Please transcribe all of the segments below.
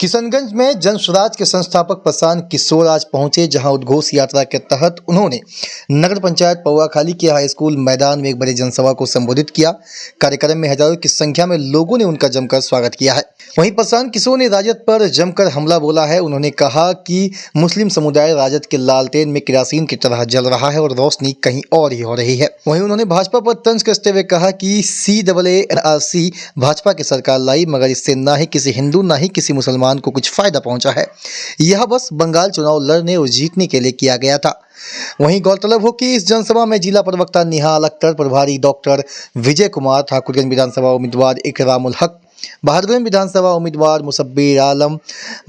किशनगंज में जन स्वराज के संस्थापक प्रशांत किशोर आज पहुंचे, जहां उद्घोष यात्रा के तहत उन्होंने नगर पंचायत पौआखाली के हाई स्कूल मैदान में एक बड़ी जनसभा को संबोधित किया। कार्यक्रम में हजारों की संख्या में लोगों ने उनका जमकर स्वागत किया है। वहीं प्रशांत किशोर ने राजद पर जमकर हमला बोला है। उन्होंने कहा कि मुस्लिम समुदाय राजद के लालटेन में केरोसिन की तरह जल रहा है और रोशनी कहीं और ही हो रही है। वहीं उन्होंने भाजपा पर तंज कसते हुए कहा कि CAA-NRC भाजपा की सरकार लाई, मगर इससे ना ही किसी हिंदू ना ही किसी मुसलमान को कुछ फायदा पहुंचा है। यह बस बंगाल चुनाव लड़ने और जीतने के लिए किया गया था। वहीं गौरतलब हो कि इस जनसभा में जिला प्रवक्ता निहाल अख्तर, प्रभारी डॉक्टर विजय कुमार, ठाकुरगंज विधानसभा उम्मीदवार इकरामुल हक, बहादुरगंज विधानसभा उम्मीदवार मुसब्बिर आलम,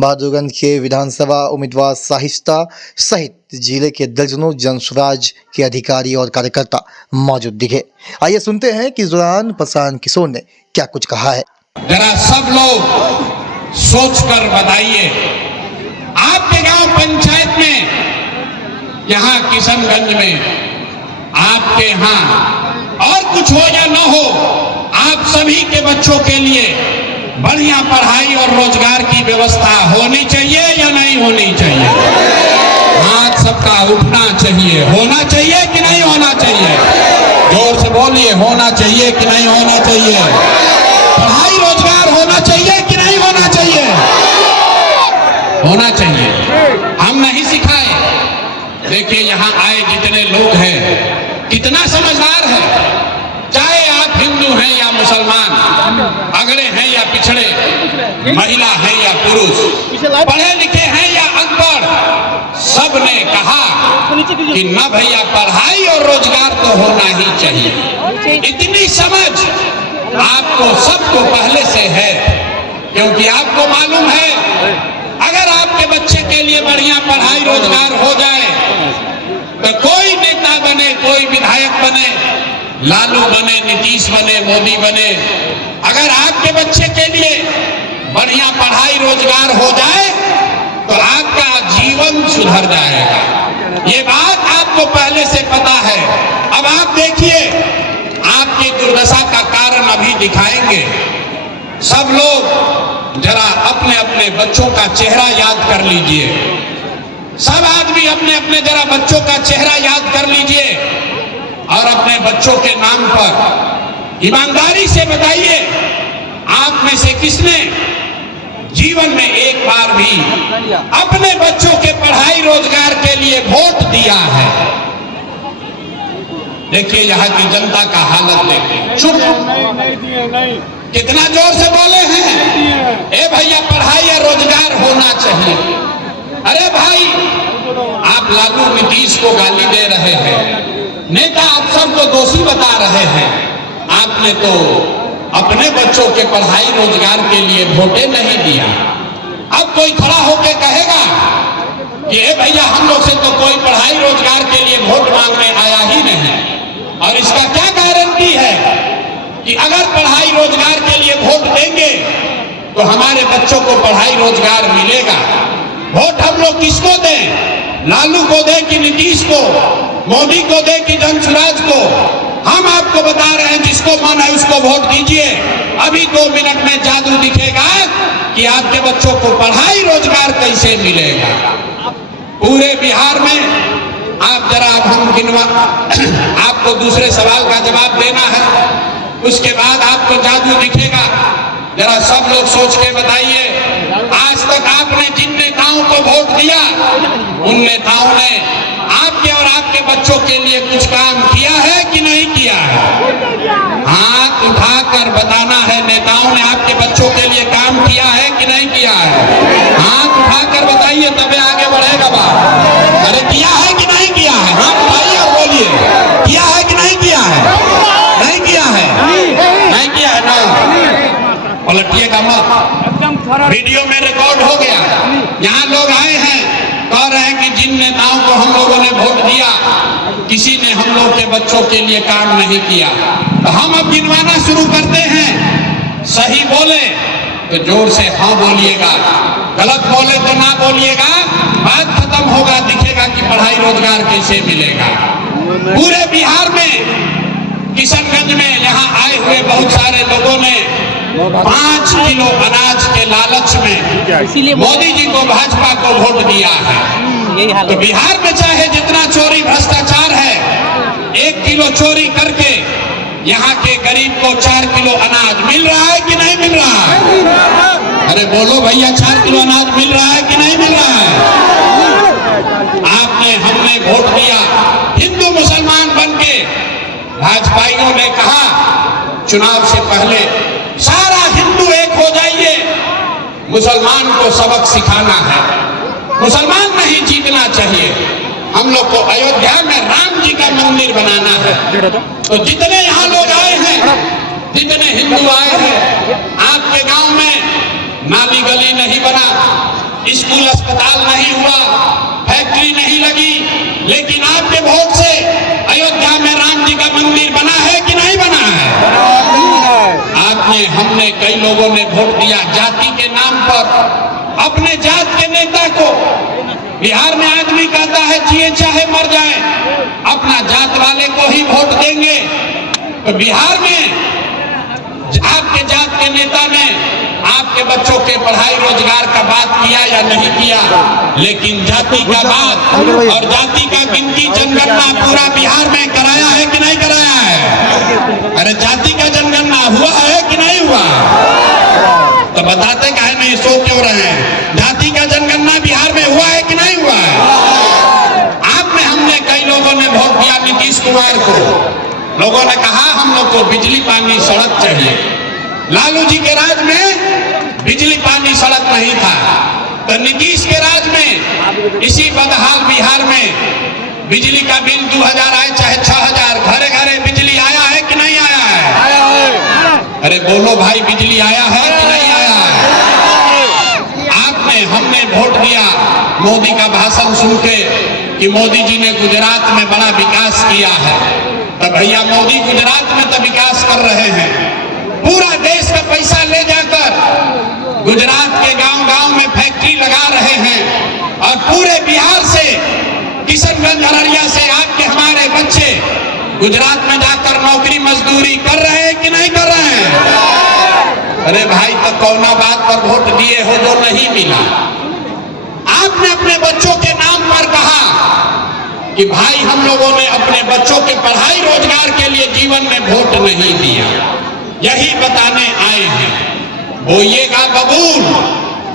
बहादुरगंज के विधानसभा उम्मीदवार साहिस्ता सहित जिले के दर्जनों जनस्वराज के अधिकारी और कार्यकर्ता मौजूद दिखे। आइए सुनते हैं कि इस दौरान प्रशांत किशोर ने क्या कुछ कहा है। जरा सब लोग सोच कर बताइए, आपके गांव पंचायत में, यहाँ किशनगंज में, आपके यहाँ और कुछ हो या न हो, आप सभी के बच्चों के लिए बढ़िया पढ़ाई और रोजगार की व्यवस्था होनी चाहिए या नहीं होनी चाहिए? हाथ सबका उठना चाहिए। होना चाहिए कि नहीं होना चाहिए? जोर से बोलिए, होना चाहिए कि नहीं होना चाहिए? पढ़ाई रोजगार होना चाहिए कि नहीं होना चाहिए? होना चाहिए। हम नहीं सिखाए। देखिए यहाँ आए जितने लोग हैं कितना समझदार है, चाहे आप हिंदू हैं या मुसलमान, अगड़े हैं या पिछड़े, महिला है या पुरुष, पढ़े लिखे हैं या अनपढ़, सब ने कहा कि न भैया पढ़ाई और रोजगार तो होना ही चाहिए। इतनी समझ आपको सबको पहले से है, क्योंकि आपको मालूम है अगर आपके बच्चे के लिए बढ़िया पढ़ाई रोजगार हो जाए तो कोई नेता बने, कोई विधायक बने, लालू बने, नीतीश बने, मोदी बने, अगर आपके बच्चे के लिए बढ़िया पढ़ाई रोजगार हो जाए तो आपका जीवन सुधर जाएगा। ये बात आपको पहले से पता है। अब आप देखिए, आपकी दुर्दशा का कारण अभी दिखाएंगे। सब लोग जरा अपने अपने बच्चों का चेहरा याद कर लीजिए। सब आदमी अपने अपने जरा बच्चों का चेहरा याद कर लीजिए और अपने बच्चों के नाम पर ईमानदारी से बताइए, आप में से किसने जीवन में एक बार भी अपने बच्चों के पढ़ाई रोजगार के लिए वोट दिया है? देखिए यहाँ की जनता का हालत देखिए। चुप, नहीं। कितना जोर से बोले हैं, ए भैया पढ़ाई या रोजगार होना चाहिए। अरे भाई, आप लालू नीतीश को गाली दे रहे हैं, नेता आप सबको दोषी बता रहे हैं। आपने तो अपने बच्चों के पढ़ाई रोजगार के लिए वोटे नहीं दिया। अब कोई खड़ा होकर कहेगा कि ए भैया हम लोग से तो कोई पढ़ाई रोजगार के लिए वोट मांगने आया ही नहीं। और इसका क्या गारंटी है कि अगर पढ़ाई रोजगार के लिए वोट देंगे तो हमारे बच्चों को पढ़ाई रोजगार मिलेगा? वोट हम लोग किसको दें? लालू को दें कि नीतीश को, मोदी को दें कि जनस्वराज को? हम आपको बता रहे हैं, जिसको मन है उसको वोट दीजिए। अभी 2 मिनट में जादू दिखेगा कि आपके बच्चों को पढ़ाई रोजगार कैसे मिलेगा। पूरे बिहार में आप जरा हम गिनवा, आपको दूसरे सवाल का जवाब देना है, उसके बाद आपको जादू दिखेगा। जरा सब लोग सोच के बताइए, आज तक आपने जिन नेताओं को वोट दिया उन नेताओं ने आपके और आपके बच्चों के लिए कुछ काम किया है कि नहीं किया है? हाथ उठाकर बताना है, नेताओं ने आपके बच्चों के लिए काम किया है कि नहीं किया है? हाथ उठाकर बताइए, तबे आगे बढ़ेगा बात। अरे किया है कि नहीं किया है? हाथ उठाइए और बोलिए, किया है कि नहीं किया है? नहीं किया है? नहीं किया है ना? पलटिएगा मत, वीडियो में रिकॉर्ड हो गया। यहाँ लोग आए हैं, कह रहे हैं कि जिन नेताओं को हम लोगों ने वोट दिया किसी ने हम लोग के बच्चों के लिए काम नहीं किया। तो हम अब गिनवाना शुरू करते हैं। सही बोले तो जोर से हाँ बोलिएगा, गलत बोले तो ना बोलिएगा। बात खत्म होगा, दिखेगा कि पढ़ाई रोजगार कैसे मिलेगा। पूरे बिहार में, किशनगंज में यहाँ आए हुए बहुत सारे लोगों ने 5 किलो अनाज के लालच में मोदी जी को, भाजपा को वोट दिया है। तो बिहार में चाहे जितना चोरी भ्रष्टाचार है, 1 किलो चोरी करके यहाँ के गरीब को 4 किलो अनाज मिल रहा है कि नहीं मिल रहा है? अरे बोलो भैया, 4 किलो अनाज मिल रहा है कि नहीं मिल रहा है? आपने, हमने वोट दिया हिंदू मुसलमान बनके। भाजपाइयों ने कहा चुनाव से पहले सारा हिंदू एक हो जाइए, मुसलमान को सबक सिखाना है, मुसलमान नहीं जीतना चाहिए, हम लोग को अयोध्या में राम जी का मंदिर बनाना है। तो जितने यहाँ लोग आए हैं, जितने हिंदू आए हैं, आपके गांव में नाली गली नहीं बना, स्कूल अस्पताल नहीं हुआ, फैक्ट्री नहीं लगी, लेकिन आपके वोट से अयोध्या में राम जी का मंदिर बना है कि नहीं बना है? आपने, हमने, कई लोगों ने वोट दिया जाति के नाम पर, अपने जात के नेता को। बिहार में आदमी कहता है जिए चाहे मर जाए, अपना जात वाले को ही वोट देंगे। तो बिहार में आपके जात के नेता ने आपके बच्चों के पढ़ाई रोजगार का बात किया या नहीं किया, लेकिन जाति का बात और जाति का गिनती जनगणना पूरा बिहार में कराया है कि नहीं कराया है? अरे जाति का जनगणना हुआ है कि नहीं हुआ? तो बताते काहे नहीं, सो क्यों रहे हैं? जाति का जनगणना बिहार में हुआ है कि नहीं हुआ है? आपने, हमने, कई लोगों ने वोट दिया नीतीश कुमार को। लोगों ने कहा हम लोग को बिजली पानी सड़क चाहिए। लालू जी के राज में बिजली पानी सड़क नहीं था, तो नीतीश के राज में इसी बदहाल बिहार में बिजली का बिल 2000 आए चाहे 6000, घरे घरे बिजली आया है कि नहीं आया है? आया है। अरे बोलो भाई, बिजली आया है कि नहीं आया है? आपने, हमने वोट दिया मोदी का भाषण सुन के कि मोदी जी ने गुजरात में बड़ा विकास किया है। तो भैया, मोदी गुजरात में तो विकास कर रहे हैं, पूरा देश का पैसा ले जाकर गुजरात के गांव-गांव में फैक्ट्री लगा रहे हैं, और पूरे बिहार से, किशनगंज, अररिया से आपके हमारे बच्चे गुजरात में जाकर नौकरी मजदूरी कर रहे हैं कि नहीं कर रहे हैं? अरे भाई, तो कौना बात पर वोट दिए हो जो नहीं मिला? आपने अपने बच्चों के नाम पर कहा कि भाई हम लोगों ने अपने बच्चों के पढ़ाई रोजगार के लिए जीवन में वोट नहीं दिया, यही बताने आए हैं। बोइएगा बबूल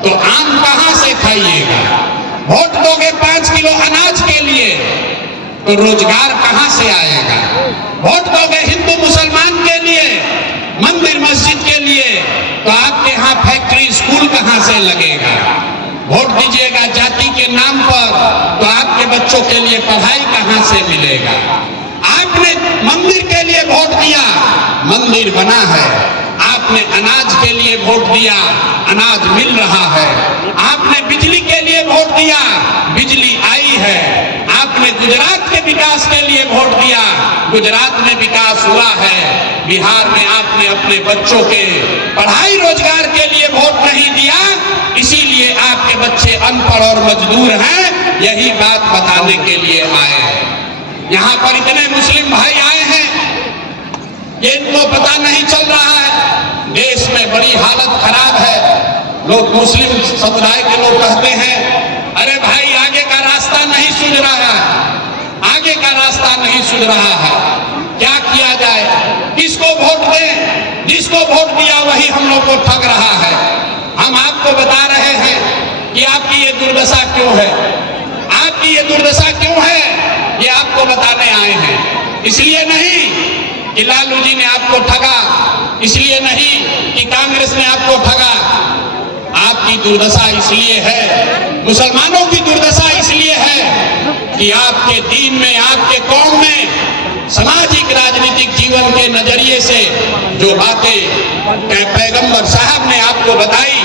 तो आम कहां से खाइएगा? वोट दोगे 5 किलो अनाज के लिए तो रोजगार कहां से आएगा? वोट दोगे हिंदू मुसलमान के लिए, मंदिर मस्जिद के लिए, तो आपके यहाँ फैक्ट्री स्कूल कहां से लगेगा? वोट दीजिएगा जाति के नाम पर तो आपके बच्चों के लिए पढ़ाई कहां से मिलेगा? आपने मंदिर के लिए वोट दिया, मंदिर बना है। आपने अनाज के लिए वोट दिया, अनाज मिल रहा है। आपने बिजली के लिए वोट दिया, बिजली आई है। आपने गुजरात के विकास के लिए वोट दिया, गुजरात में विकास हुआ है। बिहार में आपने अपने बच्चों के पढ़ाई रोजगार के लिए वोट नहीं दिया, इसीलिए आपके बच्चे अनपढ़ और मजदूर हैं। यही बात बताने के लिए आए हैं। यहाँ पर इतने मुस्लिम भाई आए हैं, इनको पता नहीं चल रहा है, देश में बड़ी हालत खराब है। लोग, मुस्लिम समुदाय के लोग कहते हैं, अरे भाई आगे का रास्ता नहीं सूझ रहा है, आगे का रास्ता नहीं सूझ रहा है, क्या किया जाए, किसको वोट दें? जिसको वोट दिया वही हम लोग को ठग रहा है। हम आपको बता रहे हैं कि आपकी ये दुर्दशा क्यों है, आपकी ये दुर्दशा क्यों है, ये आपको बताने आए हैं। इसलिए नहीं कि लालू जी ने आपको ठगा, इसलिए नहीं कि कांग्रेस ने आपको ठगा। आपकी दुर्दशा इसलिए है, मुसलमानों की दुर्दशा इसलिए है कि आपके दीन में, आपके कौम में सामाजिक राजनीतिक जीवन के नजरिए से जो बातें पैगंबर साहब ने आपको बताई,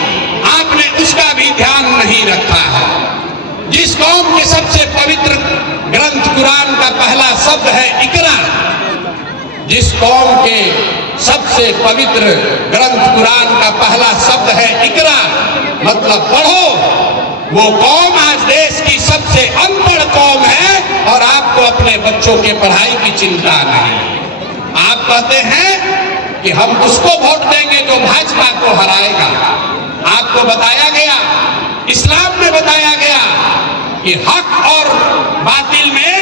आपने उसका भी ध्यान नहीं रखा है। जिस कौम के सबसे पवित्र ग्रंथ कुरान का पहला शब्द है इकरा, जिस कौम के सबसे पवित्र ग्रंथ कुरान का पहला शब्द है इकरा, मतलब पढ़ो, वो कौम आज देश की सबसे अनपढ़ कौम है, और आपको अपने बच्चों के पढ़ाई की चिंता नहीं। आप कहते हैं कि हम उसको वोट देंगे जो भाजपा को हराएगा। आपको बताया गया, इस्लाम में बताया गया कि हक और बातिल में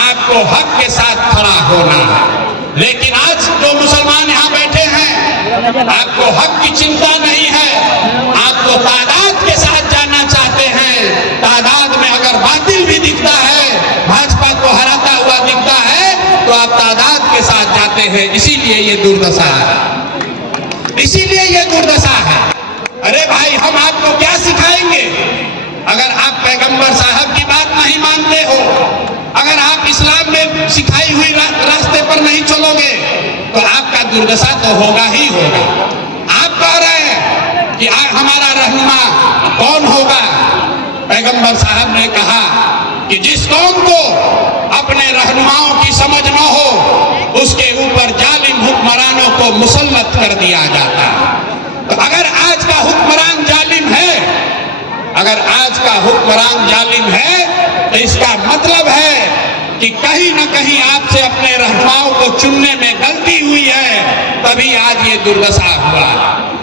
आपको हक के साथ खड़ा होना है। लेकिन आज जो मुसलमान यहाँ बैठे हैं, आपको हक की चिंता नहीं है, आपको तादाद के साथ जाना चाहते हैं। तादाद में अगर बातिल भी दिखता है, भाजपा को हराता हुआ दिखता है, तो आप तादाद के साथ जाते हैं। इसीलिए ये दुर्दशा है, इसीलिए ये दुर्दशा है। अरे भाई, हम आपको क्या सिखाएंगे अगर आप पैगंबर साहब की बात नहीं मानते हो, अगर आप इस्लाम में सिखाई हुई रास्ते पर नहीं चलोगे, तो आपका दुर्दशा तो होगा ही होगा। आप कह रहे हैं कि हमारा रहनुमा कौन होगा? पैगंबर साहब ने कहा कि जिस कौम को अपने रहनुमाओं की समझ न हो, उसके ऊपर जालिम हुक्मरानों को मुसल्लत कर दिया जाता है। तो अगर आज का हुक्मरान जालिम है, अगर आज का हुक्मरान जालिम है, तो इसका मतलब है कि कहीं न कहीं आपसे अपने रहनुमाओं को चुनने में गलती हुई है, तभी आज ये दुर्दशा हुआ।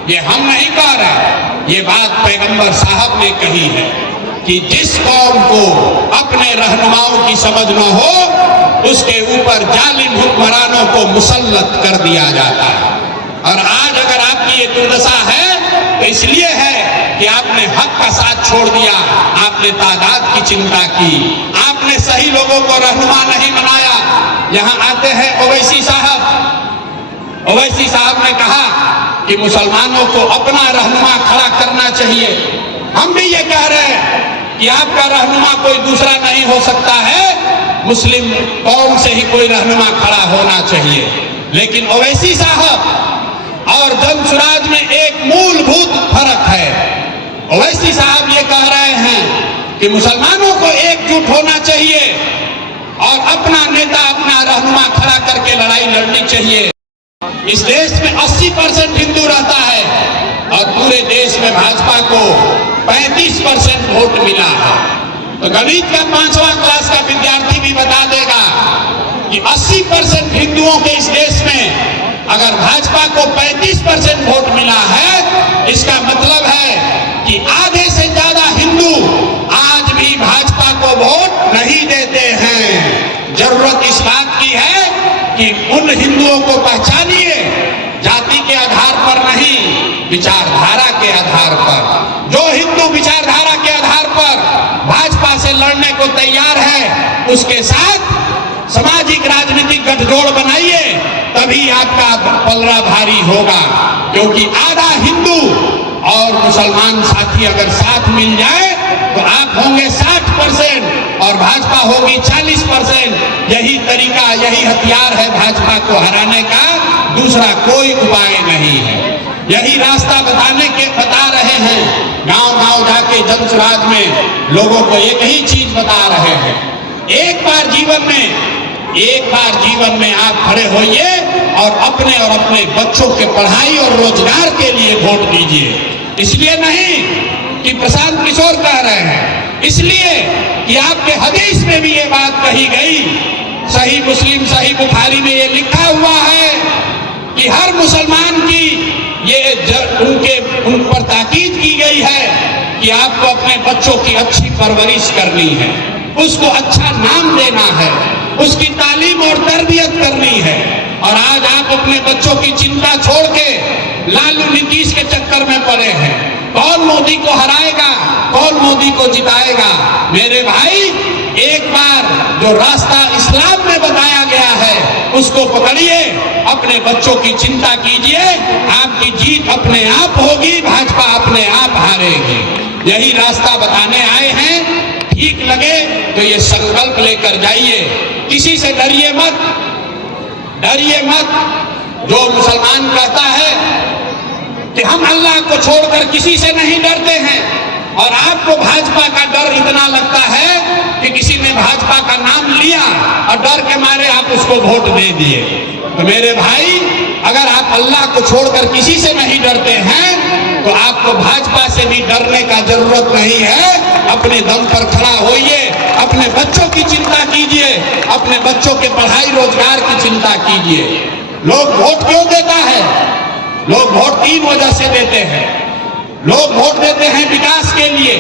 ये हम नहीं कह रहे, ये बात पैगंबर साहब ने कही है कि जिस कौम को अपने रहनुमाओं की समझ न हो, उसके ऊपर जालिम हुक्मरानों को मुसल्लत कर दिया जाता है। और आज अगर आपकी ये दुर्दशा है, तो इसलिए है कि आपने हक का साथ छोड़ दिया, आपने तादाद की चिंता की, आपने सही लोगों को रहनुमा नहीं बनाया। यहाँ आते हैं ओवैसी साहब, ओवैसी साहब ने कहा कि मुसलमानों को अपना रहनुमा खड़ा करना चाहिए। हम भी ये कह रहे हैं कि आपका रहनुमा कोई दूसरा नहीं हो सकता है, मुस्लिम कौम से ही कोई रहनुमा खड़ा होना चाहिए। लेकिन ओवैसी साहब और जनसुराज में एक मूलभूत फर्क है। ओवैसी साहब ये कह रहे हैं कि मुसलमानों को एकजुट होना चाहिए और अपना नेता, अपना रहनुमा खड़ा करके लड़ाई लड़नी चाहिए। इस देश में 80% हिंदू रहता है और पूरे देश में भाजपा को 35% वोट मिला है। तो गणित का 5वां क्लास का विद्यार्थी भी बता देगा कि 80% हिंदुओं के इस देश में अगर भाजपा को 35% वोट मिला है, इसका मतलब है कि आधे से ज्यादा हिंदू आज भी भाजपा को वोट नहीं देते हैं। जरूरत इस बात की है कि उन हिंदुओं को पहचानिए, जाति के आधार पर नहीं, विचारधारा के आधार पर। जो हिंदू विचारधारा के आधार पर भाजपा से लड़ने को तैयार है, उसके साथ सामाजिक राजनीतिक गठजोड़ बनाइए, तभी आपका पलड़ा भारी होगा। क्योंकि आधा हिंदू और मुसलमान साथी अगर साथ मिल जाए, तो आप होंगे 60% और भाजपा होगी 40%। यही तरीका, यही हथियार है भाजपा को हराने का, दूसरा कोई उपाय नहीं है। यही रास्ता बता रहे हैं, गांव-गांव जाके जनसुराज में लोगों को एक ही चीज बता रहे हैं। एक बार जीवन में आप खड़े होइए और अपने बच्चों के पढ़ाई और रोजगार के लिए वोट दीजिए। इसलिए नहीं कि प्रशांत किशोर कह रहे हैं, इसलिए कि आपके हदीस में भी ये बात कही गई। सही मुस्लिम, सही बुखारी में ये लिखा हुआ है कि हर मुसलमान की उन पर ताकीद की गई है कि आपको अपने बच्चों की अच्छी परवरिश करनी है, उसको अच्छा नाम देना है, उसकी तालीम और तरबियत करनी है। और आज आप अपने बच्चों की चिंता छोड़ के लालू नीतीश के चक्कर में पड़े हैं। कौन मोदी को हराएगा, कौन मोदी को जिताएगा? मेरे भाई, एक बार जो रास्ता इस्लाम में बताया गया है, उसको पकड़िए, अपने बच्चों की चिंता कीजिए, आपकी जीत अपने आप होगी, भाजपा अपने आप हारेगी। यही रास्ता बताने आए हैं। ठीक लगे तो ये संकल्प लेकर जाइए, किसी से डरिए मत, डरिए मत। जो मुसलमान कहता है कि हम अल्लाह को छोड़कर किसी से नहीं डरते हैं, और आपको भाजपा का डर इतना लगता है कि किसी ने भाजपा का नाम लिया और डर के मारे आप उसको वोट दे दिए। तो मेरे भाई, अगर आप अल्लाह को छोड़कर किसी से नहीं डरते हैं, तो आपको भाजपा से भी डरने का जरूरत नहीं है। अपने दम पर खड़ा होइए, अपने बच्चों की चिंता कीजिए, अपने बच्चों के पढ़ाई रोजगार की चिंता कीजिए। लोग वोट क्यों देता है? लोग वोट 3 वजह से देते हैं। लोग वोट देते हैं विकास के लिए,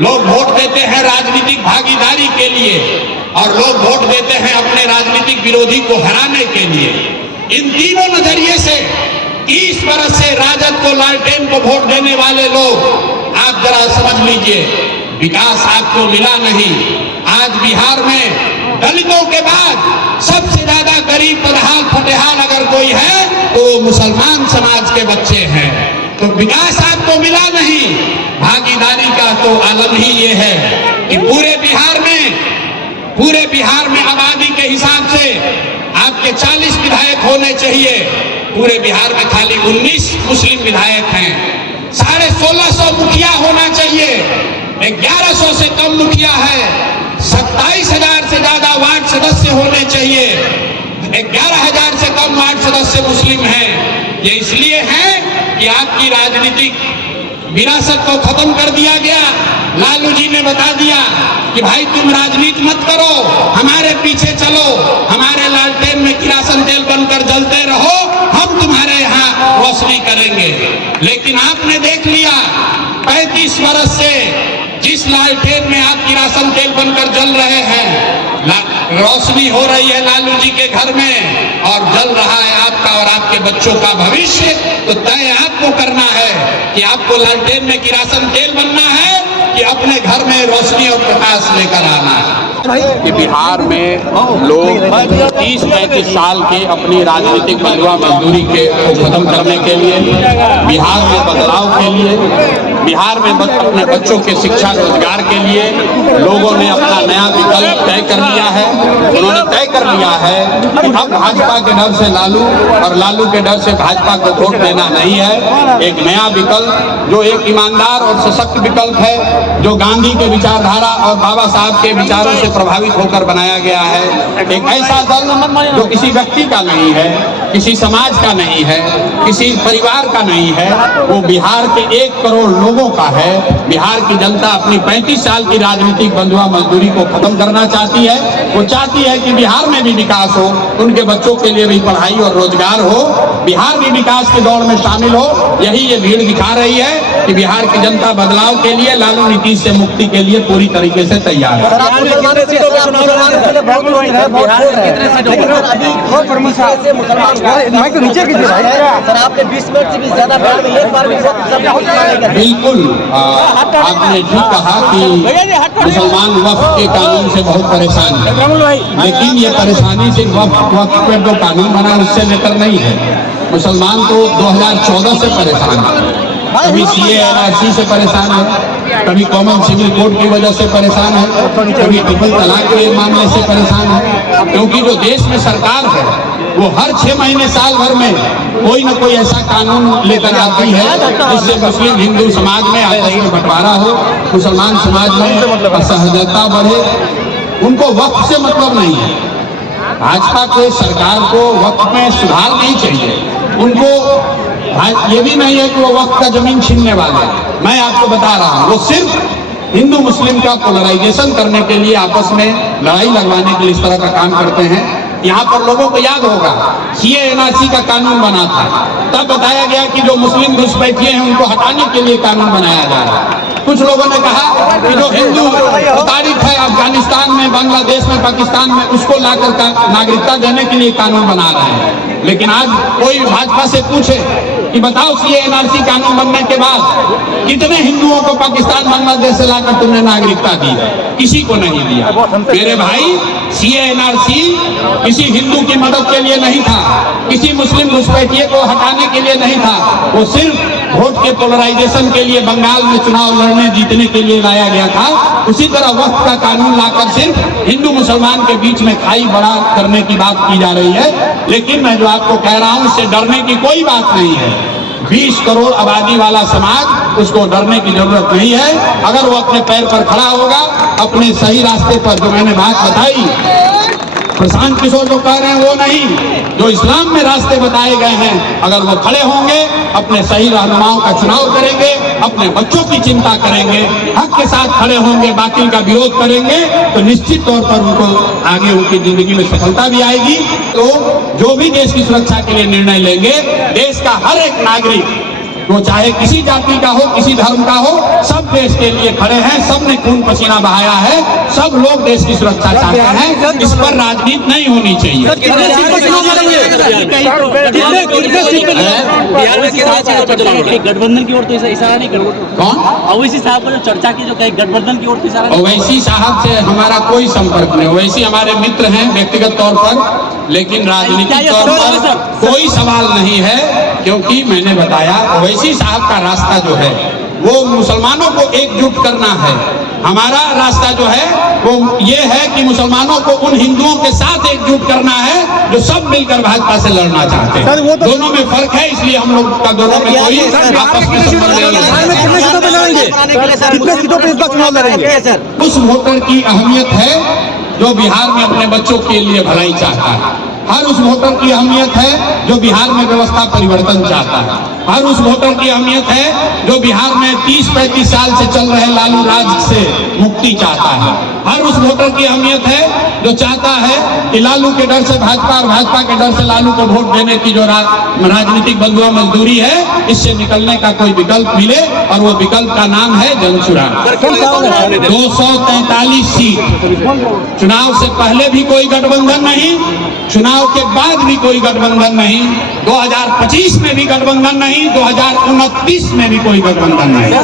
लोग वोट देते हैं राजनीतिक भागीदारी के लिए, और लोग वोट देते हैं अपने राजनीतिक विरोधी को हराने के लिए। इन तीनों नजरिए से 30 बरस से राजद को, लालटेन को वोट देने वाले लोग, आप जरा समझ लीजिए, विकास आपको मिला नहीं। आज बिहार में दलितों के बाद सबसे ज्यादा गरीब बदहाल फटेहाल अगर कोई है तो मुसलमान समाज के बच्चे हैं। तो विकास आपको मिला नहीं। भागीदारी का तो आलम ही ये है कि पूरे बिहार में आबादी के हिसाब से आपके 40 विधायक होने चाहिए। पूरे बिहार में खाली 19 मुस्लिम विधायक हैं। 1650 मुखिया होना चाहिए, 1100 से कम मुखिया है। 27,000 से ज्यादा वार्ड सदस्य होने चाहिए, 11,000 से कम वार्ड सदस्य मुस्लिम हैं। ये इसलिए है कि आपकी राजनीतिक विरासत को खत्म कर दिया गया। लालू जी ने बता दिया कि भाई तुम राजनीति मत करो, हमारे पीछे चलो, हमारे लालटेन में किरासन तेल बनकर जलते रहो, हम तुम्हारे यहाँ रोशनी करेंगे। लेकिन आपने देख लिया 35 वर्ष से जिस लालटेन में आप किरासन तेल बनकर जल रहे हैं, रोशनी हो रही है लालू जी के घर में और जल रहा है आपका और आपके बच्चों का भविष्य। तो तय आपको करना है कि आपको लालटेन में किरासन तेल बनना है कि अपने घर में रोशनी और प्रकाश लेकर आना है। कि बिहार में लोग 30-35 साल के अपनी राजनीतिक बंधुआ मजदूरी के को खत्म करने के लिए, बिहार में बदलाव के लिए, बिहार में अपने बच्चों के शिक्षा रोजगार के लिए लोगों ने अपना नया विकल्प तय कर लिया है। उन्होंने तय कर लिया है कि अब भाजपा के डर से लालू और लालू के डर से भाजपा को वोट देना नहीं है। एक नया विकल्प जो एक ईमानदार और सशक्त विकल्प है, जो गांधी के विचारधारा और बाबा साहब के विचारों से प्रभावित होकर बनाया गया है। एक ऐसा दल जो किसी व्यक्ति का नहीं है, किसी समाज का नहीं है, किसी परिवार का नहीं है, वो बिहार के 1 करोड़ लोगों का है। बिहार की जनता अपनी 35 साल की राजनीतिक बंधुआ मजदूरी को खत्म करना चाहती है। वो चाहती है कि बिहार में भी विकास हो, उनके बच्चों के लिए भी पढ़ाई और रोजगार हो, बिहार भी विकास की दौड़ में शामिल हो। यही ये भीड़ दिखा रही है कि बिहार की जनता बदलाव के लिए, लालू नीति से मुक्ति के लिए पूरी तरीके से तैयार है। बिल्कुल, आपने ठीक कहा कि मुसलमान वक्फ के कानून से बहुत परेशान है, लेकिन ये परेशानी सिर्फ वक्फ पर जो कानून बना उससे लेकर नहीं है। मुसलमान तो 2014 से परेशान है, कभी CA/NRC से परेशान है, कभी कॉमन सिविल कोड की वजह से परेशान है, कभी ट्रिपल तलाक के मामले से परेशान है। क्योंकि जो देश में सरकार है वो हर 6 महीने साल भर में कोई न कोई ऐसा कानून लेकर आती है जिससे मुस्लिम हिंदू समाज में आपस में बंटवारा हो, मुसलमान समाज में असहजता बढ़े। उनको वक्फ से मतलब नहीं है। भाजपा को, सरकार को वक्फ में सुधार नहीं चाहिए। उनको ये भी नहीं है कि वो वक्फ का जमीन छीनने वाले। मैं आपको बता रहा हूँ, वो सिर्फ हिंदू मुस्लिम का पोलराइजेशन करने के लिए, आपस में लड़ाई लगवाने के लिए इस तरह का काम करते हैं। यहाँ पर लोगों को याद होगा CA/NRC का कानून बना था, तब बताया गया कि जो मुस्लिम घुसपैठिए हैं उनको हटाने के लिए कानून बनाया जा रहा है। कुछ लोगों ने कहा कि जो हिंदू प्रताड़ित है अफगानिस्तान में, बांग्लादेश में, पाकिस्तान में, उसको लाकर नागरिकता देने के लिए कानून बना रहे हैं। लेकिन आज कोई भाजपा से पूछे कि बताओ CA/NRC कानून बनने के बाद कितने हिंदुओं को पाकिस्तान, बांग्लादेश से लाकर तुमने नागरिकता दी? किसी को नहीं दिया। मेरे भाई, CA/NRC किसी हिंदू की मदद के लिए नहीं था, किसी मुस्लिम घुसपैठिए को हटाने के लिए नहीं था। वो सिर्फ वोट के पोलराइजेशन के लिए, बंगाल में चुनाव लड़ने जीतने के लिए लाया गया था। उसी तरह वक्फ का कानून लाकर सिर्फ हिंदू मुसलमान के बीच में खाई बड़ा करने की बात की जा रही है। लेकिन मैं जो आपको कह रहा हूं, इससे डरने की कोई बात नहीं है। 20 करोड़ आबादी वाला समाज, उसको डरने की जरूरत नहीं है। अगर वो अपने पैर पर खड़ा होगा, अपने सही रास्ते पर, जो मैंने बात बताई, प्रशांत किशोर जो कह रहे हैं वो नहीं, जो इस्लाम में रास्ते बताए गए हैं, अगर वो खड़े होंगे, अपने सही रहनुमाओं का चुनाव करेंगे, अपने बच्चों की चिंता करेंगे, हक के साथ खड़े होंगे, बातिल का विरोध करेंगे, तो निश्चित तौर पर उनको आगे उनकी जिंदगी में सफलता भी आएगी। तो जो भी देश की सुरक्षा के लिए निर्णय लेंगे, देश का हर एक नागरिक, वो चाहे किसी जाति का हो, किसी धर्म का हो, सब देश के लिए खड़े हैं। सब ने खून पसीना बहाया है, सब लोग देश की सुरक्षा चाहते हैं। इस पर राजनीति नहीं होनी चाहिए। गठबंधन की ओर तो इशारा नहीं करो। कौन? ओवैसी साहब को जो चर्चा की, जो कहीं गठबंधन की ओर तो इशारा नहीं। ओवैसी साहब से हमारा कोई संपर्क नहीं। ओवैसी हमारे मित्र हैं व्यक्तिगत तौर पर, लेकिन राजनीतिक तौर पर कोई सवाल नहीं है, क्योंकि मैंने बताया ओवैसी साहब का रास्ता जो है वो मुसलमानों को एकजुट करना है। हमारा रास्ता जो है वो ये है कि मुसलमानों को उन हिंदुओं के साथ एकजुट करना है जो सब मिलकर भाजपा से लड़ना चाहते हैं। दोनों में फर्क है, इसलिए हम लोग का दोनों में कोई आपस में संबंध नहीं है। उस वोटर की अहमियत है जो बिहार में अपने बच्चों के लिए भलाई चाहता है। हर उस वोटर की अहमियत है जो बिहार में व्यवस्था परिवर्तन चाहता है। हर उस वोटर की अहमियत है जो बिहार में 30-35 साल से चल रहे लालू राज से मुक्ति चाहता है। हर उस वोटर की अहमियत है जो चाहता है कि लालू के डर से भाजपा और भाजपा के डर से लालू को वोट देने की जो राजनीतिक बंधुआ मजदूरी है, इससे निकलने का कोई विकल्प मिले, और वो विकल्प का नाम है जनसुराज। 243 सीट। चुनाव से पहले भी कोई गठबंधन नहीं, चुनाव के बाद भी कोई गठबंधन नहीं, 2025 में भी गठबंधन नहीं, 2029 में भी कोई गठबंधन नहीं।